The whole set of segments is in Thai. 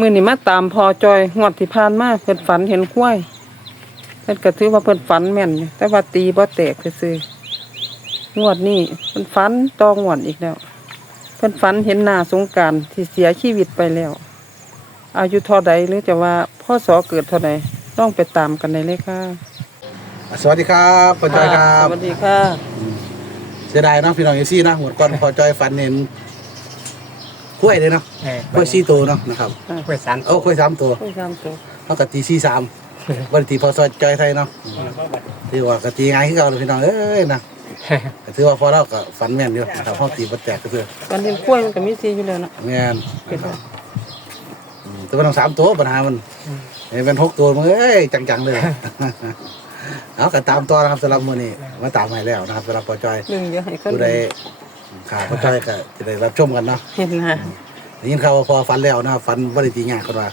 มือนี่มาตามพอจอยงวดที่ผ่านมาเพิ่นฝันเห็นควายเพิ่นก็ถือว่าเพิ่นฝันแม่นอยู่แต่ว่าตีบ่แตกซื่อๆงวดนี้เพิ่นฝันต่องวดอีกแล้ว เพิ่นฝันเห็นหน้าสงกรารที่เสียชีวิตไปแล้ว อายุเท่าใดหรือจะว่าพ่อสอเกิดเท่าใดต้องไปตามกันได้เลยค่ะสวัสดีครับพ่อจอยครับ สวัสดีค่ะ เสียดายเนาะพี่น้องเอซี่นะหมดก่อนพ่อจอยฟันเห็น กล้วยเลยเนาะเออกล้วยสี่ตัวเนาะนะครับกล้วยสามโอ้กล้วยสามตัวคุยตามตัวเท่ากับตีสี่สามวันตีพอซอยจอยไทยเนาะถือว่ากตีง่ายขึ้นเราเลยพี่น้องเอ้ยนะก็ถือว่าพอเราก็ฟันแม่นอยู่นะครับห้องตีบัดแตกก็คือกันเห็นกล้วยมันก็มีสีอยู่แล้วเนาะแม่นเป็นว่าอืมแต่ว่าต้องสามตัวปัญหามันเห็นเป็นหกตัวมันเอ้ยจังๆเลย เอาก็ตามตัวนะครับสำหรับมื้อนี้มาตามให้แล้วนะครับสำหรับพ่อจอย หนึ่งเดี๋ยวให้คน ผู้ใด ขาพ่อจอยก็จะได้รับชมกันเนาะเห็นนะได้ยินข่าวว่าพอฟันแล้วนะครับฟันบริตีง่ายคนว่า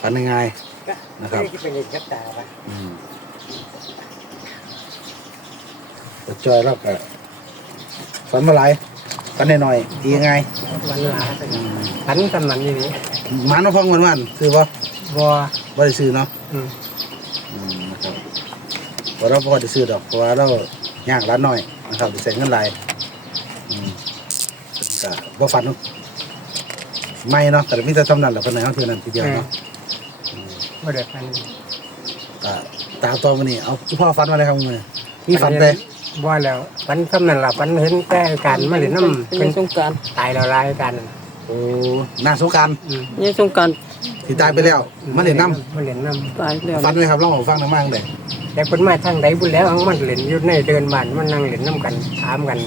ฟันง่ายๆนะครับที่เป็นเอกตาปะอืมแต่จอยแล้วก็ฟันมาหลายฟันหน่อยๆตีง่ายวันลาพันสมันนี่นี่หมันมาฟังวันวันๆซื้อป่บัวบ่ได้ซื้อเนาะอืมอืมนะครับเพราะเราบ่ได้ซื้อดอกเพราะว่าเรายากร้านน้อยนะครับได้ใส่เงินหลายอืมก็ บ่ฟันไม่เนาะแต่มีแต่ทำนั่นแหละคนไหนเขาเท่านั้นทีเดียวเนาะบ่ได้พันก็ตามตัวมันนี่เอาพ่อฟันมาเลยครับมือมีฟันไปบัวแล้วพันสมันละพันเห็นแต่การมาเล่นน้ำเป็เป็นนสงกรารตายแล้วรายกันโอ้หน้าสงกรารอืมนี่สงกรารที่ตายไปแล้วมาเล่นน้มาเล่นน้ตายแล้วำฟันไหมครับลองเอาฟังหน่อยมากเลยำแต่คนมาทางใดบุญแล้วอังมันเล่นอยู่ในเดินบ้านมันนั่งเล่นน้ำกันถามกัน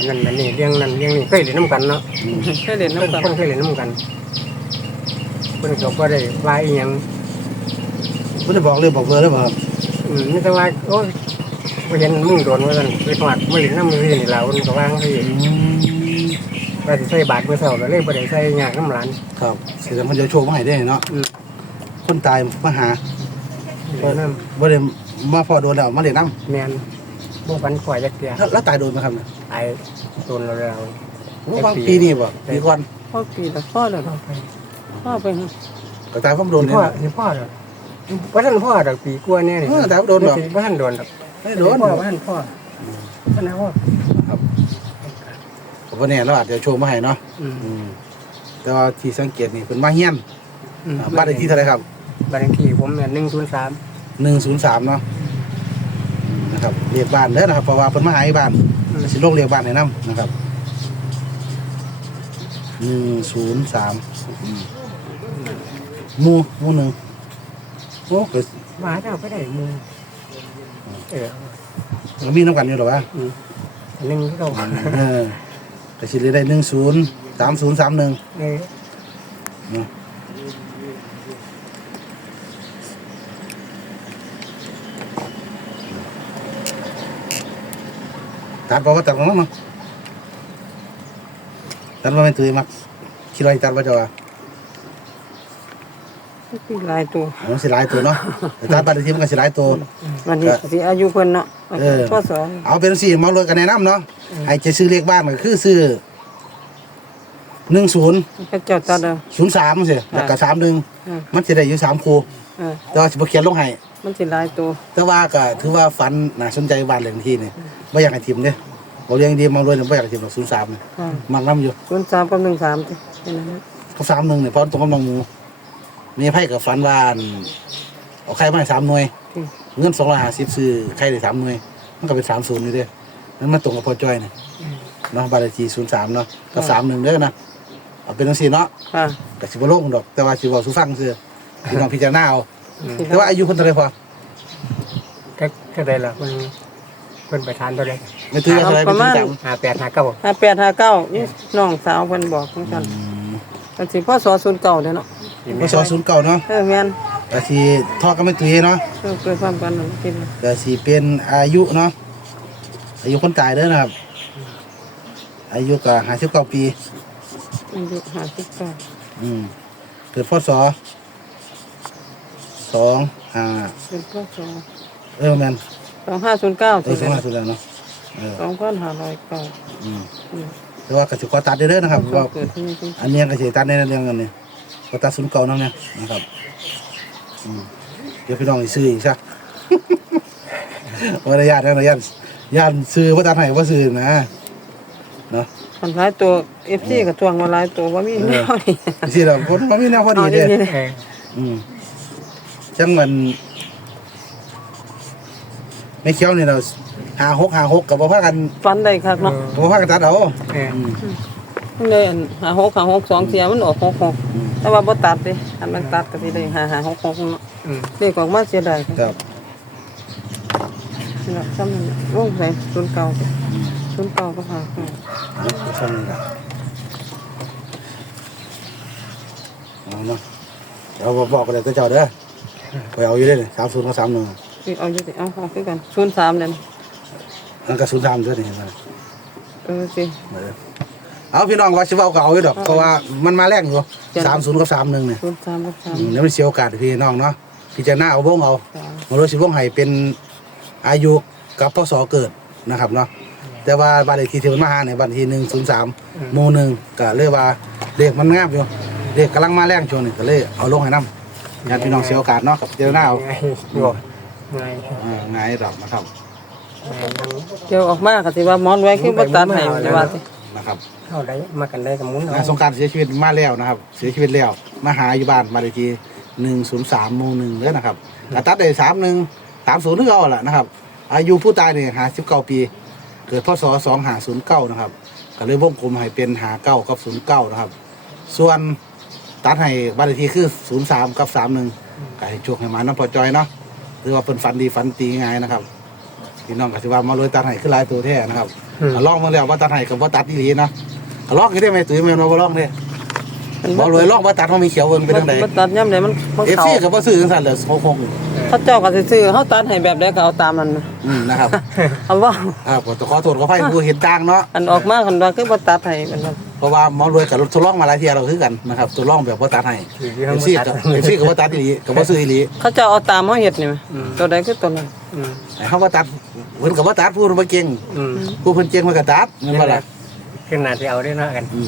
อันนั่นอันนี้เรื่องนั้นเรื่องนี้เคยเล่นน้ำกันเนาะแค่เล่นเพิ่นน้ำกันเพิ่นเคยเล่นน้ำกันเพิ่นก็บ่ได้ว่าอีหยังคุณจะบอกเรื่องบอกเบอร์ได้ป่ะครับอืมนี่แต่ว่าโอ้ยบ่เห็นมึงโดนว่าซั่นคือหอดมาเล่นน้ำมือนี่ล่ะมันก็วางที่ว่าสิใส่บาทมื้อเช้าแล้วเลยบ่ได้ใส่ยากน้ำหลานครับเสียมันจะโชว์มาให้ได้เนาะอืมคนตายมาหาเล่นน้บ่ได้มาพอโดนแล้วมาเล่นน้ำแม่นบ่ฟันข่อยจักเที่ยำแล้วแล้วตายโดนไหมครับเนี่ย ตายโดนแล้วแล้วโอ้ฟังปีนี้ป่ะปีก่อนพ่อปีแล้วพ่อแล้วเอาไปพ่อไปก็ตายเพราะโดนเลยพ่อนะนี่พ่อดอกบ่ทันพ่อดอกปีกว่าแน่นี่เออแต่ว่าโดนดอกบ่ทันโดนดอกไม่โดนพ่อบ่ทันพ่อท่านนะพ่อครับผมว่าเนี่ยเราอาจจะโชว์มาให้เนาะอืมอืมแต่ว่าที่สังเกตนี่เป็นมาเฮียนอืมอ่าบ้านเลขที่เท่าไหรครับบ้านเลขที่ผมเนี่ย103หนึ่งศูนย์สามเนาะนะครับเรียกบ้านเด้อนะครับเพราะว่าเพิ่นมาหาที่บ้าน อืมสิลงเรียกบ้านให้นํนะครับหนึ่งศูนย์สามหมู่หมู่หนึ่งโอ้ก็มาเจ้าไปได้มือเออก็มีน้ำกันอยู่หรอวะอืมอันหนึงที่เราเออก็สิได้หนึ่งศูนย์สามศูนย์สามหนึ่งเออเนาะ ตัดบอกว่าตัดของน้องเนาะตัดมาเป็นตุยมักคิดว่าสิตัดว่าจะว่าปีหลายตัวมันสิหลายตัวเนาะแต่ตัดบัตรที่มันก็สิหลายตัววันนี้สิอายุเพิ่นเนาะเออพ่อสอเอาเป็นสี่มาเลยกันแนะนำเนาะให้จะซื้อเลขบ้านก็คือซื้อหนึ่งศูนย์พระเจ้าตัดเอาศูนย์สามสิแล้วก็สามหนึ่งอ่ามันจะได้อยู่สามคู่เออแต่ว่าสิบเขียนลงให้มันสิหลายตัว แต่ว่าก็ถือว่าฝันน่าสนใจบ้านเลขที่นี่ ไม่อยากให้ทิมเด้บอกเรียงดีมองรวยเนี่ยไม่อยากให้ทิมหรอกศูนย์สามเนี่ยค่ะมันน้ำอยู่ศูนย์สามกับหนึ่งสามจ้ะแค่นั้นนะก็สามหนึ่งเนี่ยเพราะตรงกับน้องหมูมีไพ่กับฝันว่าอั่นเอาไข่มาให้สามหน่วยอืมเงินสองร้อยห้าสิบซื้อไข่ได้สามหน่วย มันก็เป็นสามศูนย์นี่เด้นั่นมันตรงกับพอจ้อยเนี่ยเนาะบาร์ทีศูนย์สามเนาะกับสามหนึ่งเด้อนะเอาเป็นตังสี่เนาะค่ะแต่สิบโลงดอก แต่ว่าสิบอกสุฟังเสือพี่น้องพิจารณาเอาสิแต่ว่าอายุคนเท่าไรพอก็ก็ได้ละมัน เพิ่นไปทานตัวใดไม่ถือว่าเท่าไรไม่ถือจห้าแปดห้าเก้าห้าแปดห้าเก้านี่น้องสาวเพิ่นบอกของฉันมันสิพ่อสอศูนย์เก่าเด้อเนาะำพศศูนย์เก่าเนาะเออแม่นแต่สิทอดก็ไม่ตุยเนาะเออเกิดความกันนั่นกินแต่สิเป็นอายุเนาะอายุคนตายเด้อนะครับ อายุก็ห้าสิบเก้าปีอายุห้าสิบเก้าอืมเกิดพศสองห้าเป็นพ่อสอ เออแมนสองห้าศูนย์เก้าเออสองห้าสุดแล้วเนาะเออสองพันห้าร้อยเก้าอืมอืมแต่ว่ากสิกรตัดได้เด้อนะครับเพราะว่าเกิดที่นี่ที่อันเนี้ยกสิตัดในเรื่องกันเนี่ยก็ตัดศูนย์เก่านั่นเนี่ยนะครับอืมเดี๋ยวพี่น้องสิซื้ออีกซะ ว่าได้ญาตินะญาติญาติซื้อว่าตัดให้ว่าซื้อนะเนาะ มันหลายตัว FC ก็ทวงมาหลายตัวว่ามีแนวนี่สิเราคนว่ามีแนวพอดีเอาเด้ดีๆเลยเอออืมจังมัน ไม่เคี้ยวนี่เราหาหกหาหกกับบ่พากันฟันได้คักเนาะกับบ่พากันตัดเอาเอออืมมันเลยอันหาหกหาหกสองเสียมันออกหกหกอืมแต่ว่าบ่ตัดเดิอันมันตัดก็สิได้หาหาหกหกเนาะอืมเลขออกมาเสียดายครับครับนี่ล่ะซ้ำนั่นล่ะลงไปศูนย์เก่าศูนย์เก่าก็หาหาเอาช่วงนี้ละเอาเนาะเราบอกกันเลยตัวเจ้าเด้อไปเอาอยู่เลยสามศูนย์กับสามหนึ่ง อีกเอาอยู่ดิเอาเอาคือกันศูนย์สามนั่นนั่นก็ศูนย์สามด้วยนี่เห็นไหมเออสิเอาพี่น้องว่าชิเว้าก็เอาอยู่ดอกเพราะว่ามันมาแรงอยู่จ้ะ สามศูนย์กับสามหนึ่งเนี่ยศูนย์สามกับสาม อืมเดี๋ยวมันเสียโอกาสพี่น้องเนาะพิจารณาเอาวงเอาสามมารสิวงให้เป็นอายุกับพศเกิดนะครับเนาะแต่ว่าบ้านเลขที่ที่มันมาหาเนี่ยบ้านเลขที่หนึ่งศูนย์สามหมู่หนึ่งก็เลยว่าเลขมันงามอยู่เลขกำลังมาแรงช่วงนี้ก็เลยเอาลงให้น้ำญาติพี่น้องเสียโอกาสเนาะกับพิจารณาเอาไงอยู่ ไงเออง่ายดอกนะครับไงยังเดี๋ยวออกมาก็สิว่าหมอนไว้คือบ่ตัดให้แต่ว่าสินะครับเข้าได้มากันได้กับมุนงาเอานสงกรารเสียชีวิตมาแล้วนะครับ เสียชีวิตแล้วมาหาอยู่บ้านบ้านเลขที่หนึ่งศูนย์สามหมู่หนึ่งเลยนะครับกตัดได้สามหนึ่งสามศูนย์นึกเอาแหละนะครับ อายุผู้ตายเนี่ยหาสิบเก้าปี เกิดพศสองหาศูนย์เก้านะครับก็เลยวงกลมให้เป็นหาเก้ากับศูนย์เก้านะครับ ส่วนตัดให้บ้านเลขที่คือศูนย์สามกับสามหนึ่งก็ให้โชคให้หมาน้องพอจอยเนาะ หรือว่าเป็นฝันดีฝันตีง่ายนะครับพี่น้องก็สิว่ามาเลยตัดให้ขึ้นหลายตัวแท้นะครับอืมอะลองมาแล้วว่าตัดให้กับว่าตัดอีหลีเนาะอะลองกันได้ไหมตุ้ยแม่นว่าบ่ลองเด้มันบ่รวยลองว่าตัดเขามีเขียวเบิ่งเป็นจังไดบ่ตัดย่ำใดมันมันเอฟเข้าซีก็บ่ซื้อจังซั่นเลยโคงเขาเจ้าก็สิซื้อเฮาตัดให้แบบใดก็เอาตามนั้นนะๆอืมนะครับเอาว่าอ่าก็ต้องขอโทษขออภัยผู้เห็นต่างเนาะ อันออกมาคันว่าคือบ่ตัดให้มันว่า เพราะว่าหมอรวยกับรถทดลองมาหลายเที่ยเราคือกันนะครับทดลองแบบบ่ตัดให้ถือที่เอเขาฟซีตัดกับเอฟซีก็บ่ตัดอีหลีก็บ่ซื้ออีหลีเขาเจ้าเอาตามเฮาเฮ็ดนี่แหมอืมตัวใดคือตัวนั้นอืมให้เฮาบ่ตัดเพิ่นก็บ่ตัดผู้บ่เก่งอืมผู้เพิ่นเก่งเพิ่นก็ตัดแม่นบ่ล่ะขึ้นหน้าที่เอาได้เนาะกันอืม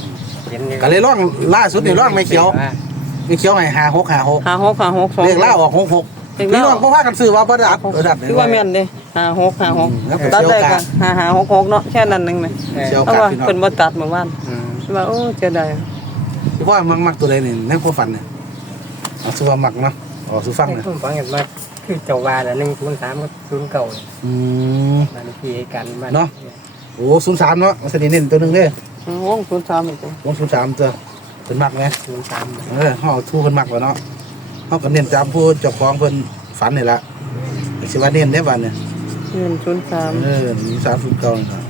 เห็นอยู่ก็เลยลองล่าสุดนี่ลองไม่เขียวไม่เขียวให้5656หาหกหาหกสองเลขล่าออก66เลขพี่ล่าน้องบ่พากันซื้อว่าบ่ดัดเออดัดคือว่าแม่นเด้หาหกหาหกแล้วก็ตัดเสียโอได้กาก็สหาหาหกหกเนาะแค่นั้นหนึงแหมเออเสียโอเพราะกาสว่าพี่น้องเพิ่นบ่ตัดเมื่อวานอืม ว่าโอ้เสียดายเพราะว่ามักมักตัวใดนี่ในความฝันเนี่ยเอาสุว่ามักเนาะเอาสุฟังให้นะผมฟังกันมาคือเจ้าว่าละหนึ่งศูนย์สามกับศูนย์เก่าอืม บ้านที่กันบ้านเนาะ โอ้ศูนย์สามเนาะมันสนิทเน้นตัวหนึงเด้วงศูนย์สามอีกตัววงศูนย์สามตัวเป็นมักไหมศูนย์สามเออเขาเอาทู่เพิ่นมักไว้เนาะเขาก็เน้นจำผู้เจ้าของเพิ่นฝันนี่ละสิว่าเน้นได้บัดเนี่ยเงินศูนย์สามเออสามศูนย์เก้านี่ครับ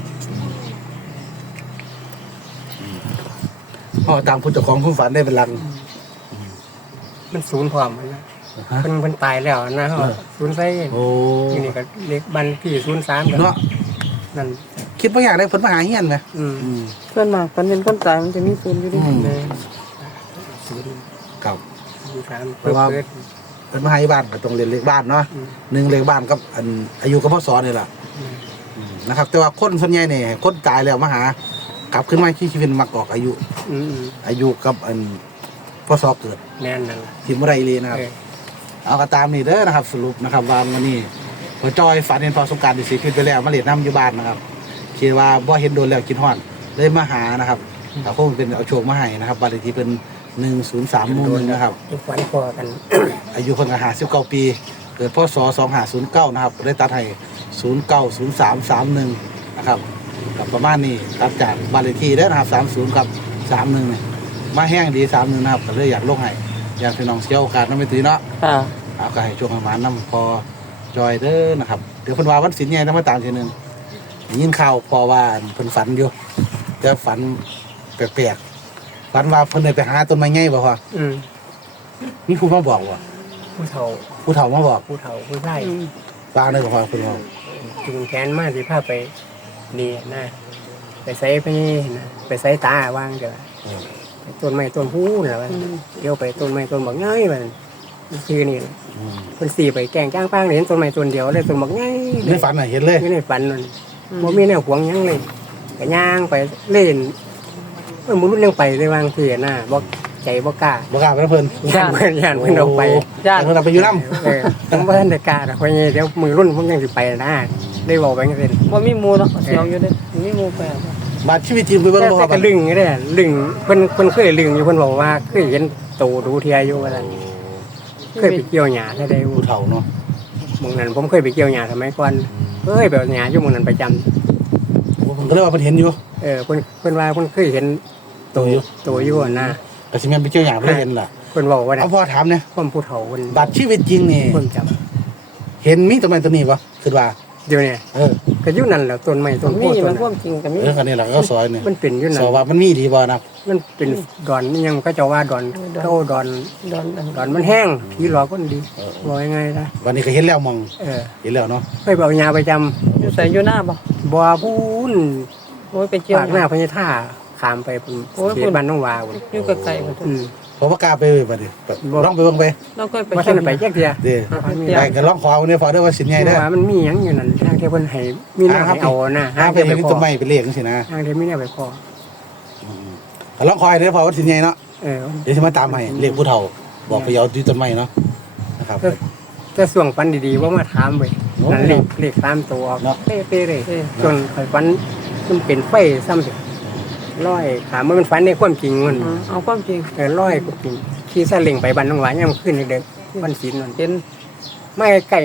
อืม เขาเอาตามผู้เจ้าของผู้ฝันได้เป็นหลัง มันศูนย์พร้อมมันนะฮะเพิ่นเพิ่นตายแล้วนะเขาเออ ศูนย์ใส่โอ้ที่นี่ก็เล็กบ้านที่ศูนย์สามก็เนาะนั่นคิดว่าอยากได้เพิ่นมาหาเฮียนไหมอืมอืมเพื่อนมากตอนเห็นคนตายมันจะมีศูนย์อยู่ดิอืมเลยศูนย์ครับ ศูนย์สามเพราะว่า เปิดเพิ่นมาให้บ้านก็ต้องเรียนเลขบ้านเนาะอืมหนึ่งเลขบ้านกับอันอายุกับพ่อสอนนี่แหละอืมอืมนะครับ แต่ว่าคนส่วนใหญ่เนี่ยคนตายแล้วมาหา กลับขึ้นมาที่ชีวิตมักออกอายุ อืมอืมอายุกับอันพ่อสอเกิดแน่นนั่นล่ะทีมอะไรเลยนะครับ เออเอาก็ตามนี่เด้อนะครับ สรุปนะครับว่าวันนี้พอจอยฝันเห็นพอสงกรารที่เสียชีวิตไปแล้วมาเลียน้ำอยู่บ้านนะครับคิดว่าบ่เห็นโดนแล้วกินฮอดเลยมาหานะครับแต่คงเป็นเอาโชคมาให้นะครับบ้านเลขที่เป็นหนึ่งศูนย์สามหมู่หนึ่งนะครับ ทุกวันพอกัน อายุคนก็หาสิบเก้าปี เกิดพศสองหาศูนย์เก้านะครับ ได้ตัดให้ศูนย์เก้าศูนย์สามสามหนึ่งนะครับ กับประมาณนี้ตัดจากบ้านเลขที่ได้อนะครับสามศูนย์กับสามหนึ่งเนี่ยมาแห้งดีสามหนึ่งนะครับก็เลยอยากลงให้อยากพี่น้องเสียโอกาสน้ำไม่ตีเนาะค่ะเอาก็ให้ช่วงประมาณน้ำพอจอยเด้อนะครับเดี๋ยวเพิ่นว่าวันศิลป์ใหญ่ต้องมาตามทีหนึงได้ยินข่าวพอว่าเพิ่นฝันอยู่แต่ฝันแปลกๆฝันว่าเพิ่นได้ไปหาต้นไม้ใหญ่บ่พออืมมีผู้มาบอกว่าผู้เฒ่าผู้เฒ่ามาบอกผู้เฒ่าผู้ชายวางได้บ่พอเพิ่นบอกจุงแขนมาสิพาไป นี่นะไปใส่ไปนี่นะไปใส่ตาวางเดี๋ยวเออไปต้นไม้ต้นพูนแล้วเดี๋ยวไปต้นไม้ต้นบักง่ายมันคือนี่อืมคนสี่ไปแกล้งจ้างป้างเห็นต้นไม้ต้นเดียวเลยต้นบักง่ายเลในยฝันน่ะเห็นเลยนี่ในฝันนั่นบ่มีแนวหวงหยังเลยก็ย่างไปเล่นเออมนุษย์ยังไปได้วางทีน่ะบอก ใจบ่กล้าบ่กล้าไปนะเพิ่นย่านเพิ่นย่านเพิ่นเอาไปย่าน เพิ่นเอาไปอยู่นำเออผมบ่ทันได้กล้าดอกเพราะงี้เดี๋ยวมือรุ่นผมยังสิไปนะได้บอกไปจังซี่บ่มีหมู่เนาะเสียวอยู่เด้บ่มีหมู่ไปอะบาดชีวิตจริงไปเบิ่งแต่บ่คแต่รับก็ลึงนี่แหละลึงเพิ่นเพิ่นเคยลึงอยู่เพิ่นบอกว่าเคยเห็นโตดูเทียอยู่ว่าซั่นเคยไปเกี่ยวหญ้าได้ได้ผู้เฒ่าเนาะหมองนั้นผมเคยไปเกี่ยวหญ้าสมัยก่อนเคยไปเอาหญ้าอยู่หมองนั้นประจำผมก็เลยว่าเพิ่นเห็นอยู่ เออเพิ่นเพิ่นว่าเพิ่นเคยเห็นโตอยู่ โตอยู่อะนะ ก็สิแม่นไปเที่ยวหยังเพิ่นเห็นล่ะเพิ่นบอกว่าน่ะเอาพ่อถามเนี่ยความผู้เฒ่าเพิ่นบาดชีวิตจริงนี่ เพิ่นจำเห็นมีต้นไม้ต้นนี้บ่คิดว่า เดี๋ยวนี้เออก็อยู่นั่นแหละต้นไม้ต้นโพมีต้มันนความจริงก็มีเออคันนี้ล่ะก็ซอยนี่มันเป็นอยู่นั่ซนอยว่ามันมีดีบ่นะมันเป็นดอนนี่ยังก็จะว่าดอนเท่าดอนดอนอันดอนมันแห้งผีหลอกคนดีบอกยังไงนะวันนี้ก็เห็นแล้วมองเออเห็นแล้วเนาะเคยไปเอายาประจำอยู่ใส่อยู่หน้าบ่บัวพูนโอ้ยไปเกี่ยวปากหน้าพญาท่า ขามไปเป็นโอ้ยเขตบ้านน้องวาวอยู่ไกลๆพุ่นอืมเพราะว่ากล้าไปบัดนี้ลองไปเบิ่งไปเราเคยไปว่าท่านไปแยกเทียเด้ไปก็ลองขอวันนี้ขอเด้อว่าสินใหญ่เด้อ ว่ามันมีหยังอยู่นั่นทางที่เพิ่นให้มีแนวให้เอานะหาไปไปมีพต้อนไม้ไปเรียกจังซี่นะทางที่มีแนวไปพอก็ลองคอยเด้อพอว่าสินใหญ่เนาะเออ เดี๋ยวสิมาตามให้เรียกผู้เฒ่า บอกไปเอาที่ต้นไม้เนาะนะครับแต่ส่วงฟันดีๆว่ามาถามเว้ยโอ้นั่นเลขเลขตามตัวออกเนาะ เป๊ะๆเลยเอ้ยจนข่อยฟันมันเป็นไฟซ้ำสิ ร้อยถามว่ามันฟันในความจริงมันอ่าเอาความจริงเออร้อยก็จริงขี่ซาเล็งไปบ้านน้องหวานยังขึ้นเด็กๆวันศีลนั่นเห็นไม่ไก่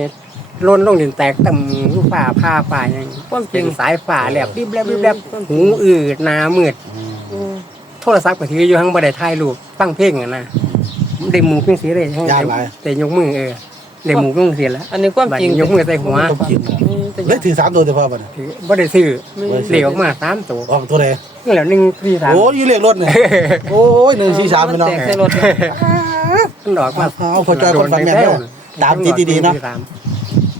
โลนลงดินแตกต่ำลูกฟ้าผ้าฟ้ายังความจเป็รินงสายฟ้าแลบริบแลบริบแลบอืมหูอืดหนามืดอืมอืมโทรศัพท์ก็ถืออยู่ทั้งบันไดถ่ายรูปฟังเพลงอะนะได้หมูเพียงสีเลยให้ยากหลายแต่ยกมือเออได้หมูเพียงสีแล้วอันนี้ความจริงบัดนี้ยกมือใส่หัว ต้องกินเนาะอืมแต่เลยถือสามตัวเฉพาะบัดนี้ถือบ่ได้ซื้อไม่เหลวออกมาสามตัวออกตัวใดนี่แหละหนึ่งสี่สามโอ้ยเรียกรถเนี่ยโอ้ย1 4 3พี่น้อง แตกใส่รถมันออกมาเอาพอจอยคนฟังแม่นเด้อตามติดดีๆเนาะ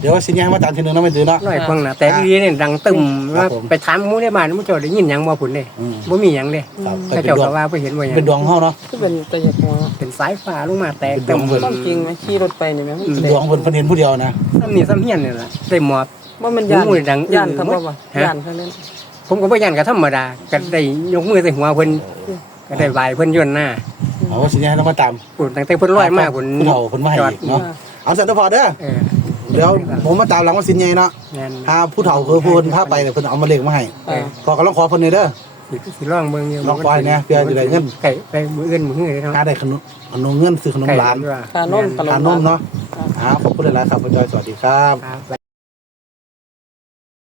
เดี๋ยวว่าสินใหญ่มาตามทีนึงเนาะไม่ถือเนาะร้อยฟังนะแต่ดีเนี่ยดังตึมครัว่าบผมไปถามหมูในบ้านหมูเจ้าได้ยินหยังบ่ผุนเด้อืม บ่มีหยังเด้ครับพระเป็นเจ้าดวก็งว่าไปเห็นว่าหยังเป็นดวงของเฮาเนาะ ก็เป็นตะหยักหัวเป็นสายฟ้าลงมาแตกเป็นดตึวมงเพิ่น ความจริงไหมขี่รถไปนี่ไหมมันเป็นดวงเพิ่นเพิ่นเห็นผู้เดียวนะ ซ้ำนี่ซ้ำเฮียนนี่ล่ะได้หมอบ ว่ามันยานหูดังยานทำว่าบ่ฮะยานเท่านั้นผมก็บ่ยันก็ธรรมดาก็ได้ยกมือใส่หัวเพิ่นก็ได้ไหว้เพิ่นย่นหน้าเอาว่าสินใหญ่ต้องมาตามพุ่นตั้งแต่เพิ่นลอยมาพุ่นผู้เฒ่าเพิ่นมาให้อีกเนาะเอาเสร็จแล้วพอเด้อเออเดี๋ยวผมมาตามหลังว่าสินใหญ่เนาะแม่นพาผู้เฒ่าคือผู้เพิ่นพาไปเนี่ยเพิ่นเอามาเลี้ยงมาให้อ่าพอก็ลองขอเพิ่นนี่เด้อสิสิลองเบิ่งอยู่ลองปล่อยแน่เพื่อจะได้เงินไก่ไปมื้ออื่นมื้อนี้เนาะหาได้ขนมขนมเงินซื้อขนมหลานไก่ด้วยขานมขนมทานนมเนาะอ่าขอบคุณหลายๆครับพ่อจอยสวัสดีครับครับ